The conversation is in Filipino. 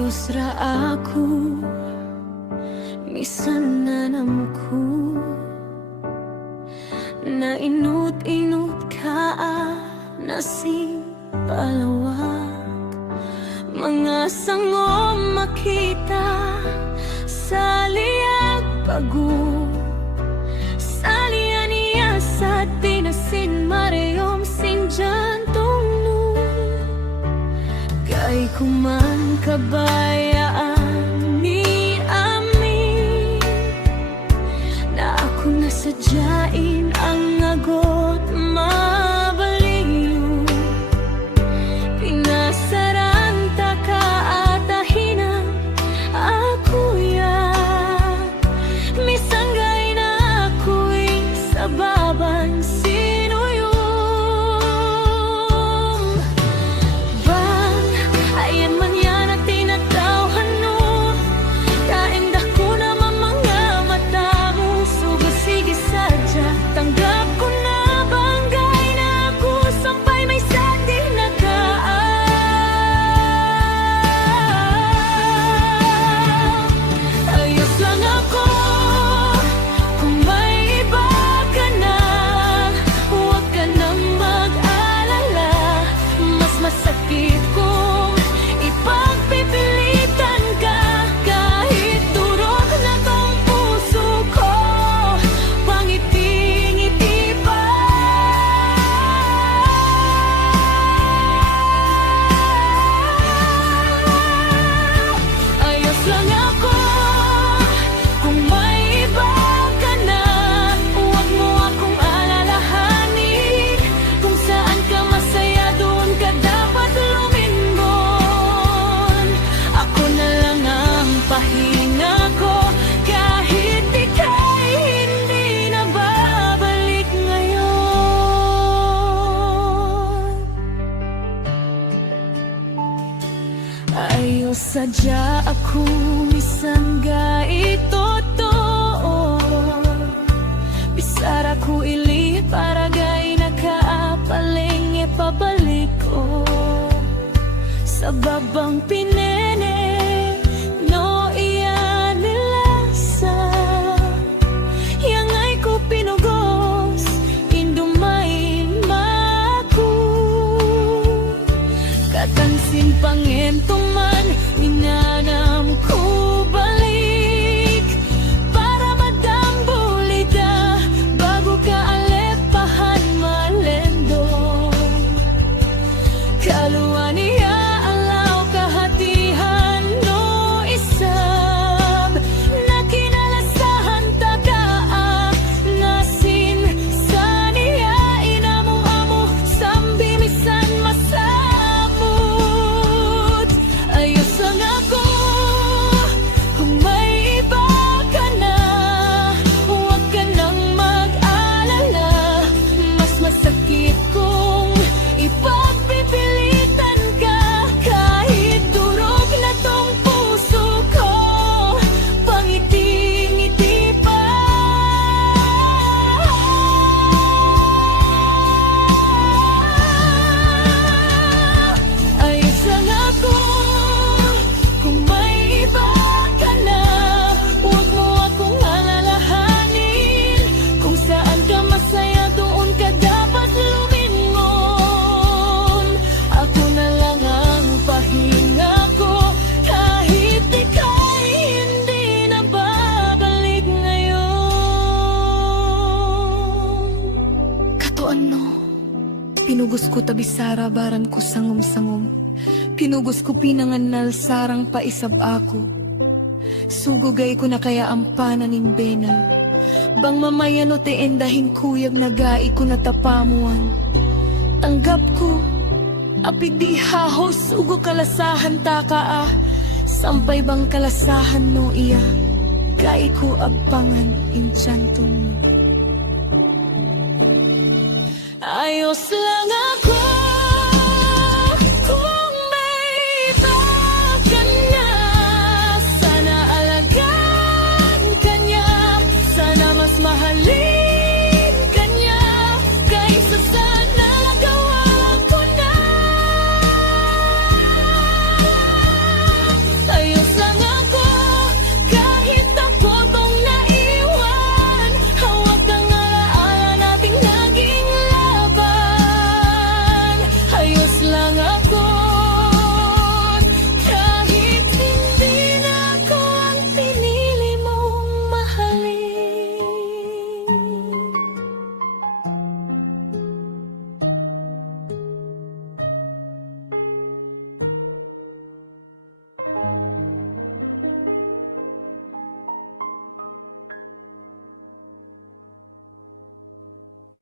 Ayos ra ako, misan nanamko, na inut-inut ka nasing palawak. Mga sango makita sa liyag pago, sa liyan niya sa tinasin marayom sinjantong no. Kay kuman kabayaan ni amin, na ako nasadyain ang agot mabaliw. Pinasaran ta ka at ahinang ako ya, misanggay na ako'y sa baban sinuyom. Bang, ayan man yan at tinatawhan no, kainda ko naman mga mata mo. Sugo sige sadya, tanggap ko na banggay na ako, sampay may sati ayos lang ako kung may iba ka na. Huwag ka nang mag-alala, mas masakit kung ipagpipilitan ka. Kahit durog na tong puso ko, pangiti-ngiti pa. Ayos lang ako kung may iba ka na. Huwag mo akong alalahanin, kung saan ka masaya doon ka dapat lumingon. Ako na lang ang pahinga ko, kahit ika'y hindi na babalik ngayon. Ayos sadya ako, misangga itotoo. Bisara ko ili para gay nakaapaling ipabalik ko. Sa babang pinene no iya nilasa, yangay ko pinugos indumain maku. Katansin pangentuman inanam ko balik, para madambulida bago ka alepahan malendo. Kaluan niya alaw kahatihan no isab, na kinalasahan taka nasin sa niya inamu-amu sambi misan masamot. Ayos lang ako kung may iba ka na. Huwag ka nang mag-alala, mas masakit kung ipagpipilitan ka. Kahit durog na tong puso ko, pangiti-ngiti pa. Ayos lang ako kung may iba ka na. Huwag mo akong alalahanin, kung saan ka masaya doon ka dapat lumingon. Ako na lang ang pahinga ko, kahit ika'y hindi na babalik ngayon. Katuan no, pinugos ko tabisara baran ko sangom-sangom. Pinugos ko pinanganal sarang paisab ako. Sugugay ko na kaya ang pananing benal. Bang mamayano te endahin kuyag nagai ko natapamuan. Tanggap ko, apidi hahos ugo kalasahan taka sampay bang kalasahan no iya. Kai ko abangan inchantong mo. Ayos lang ako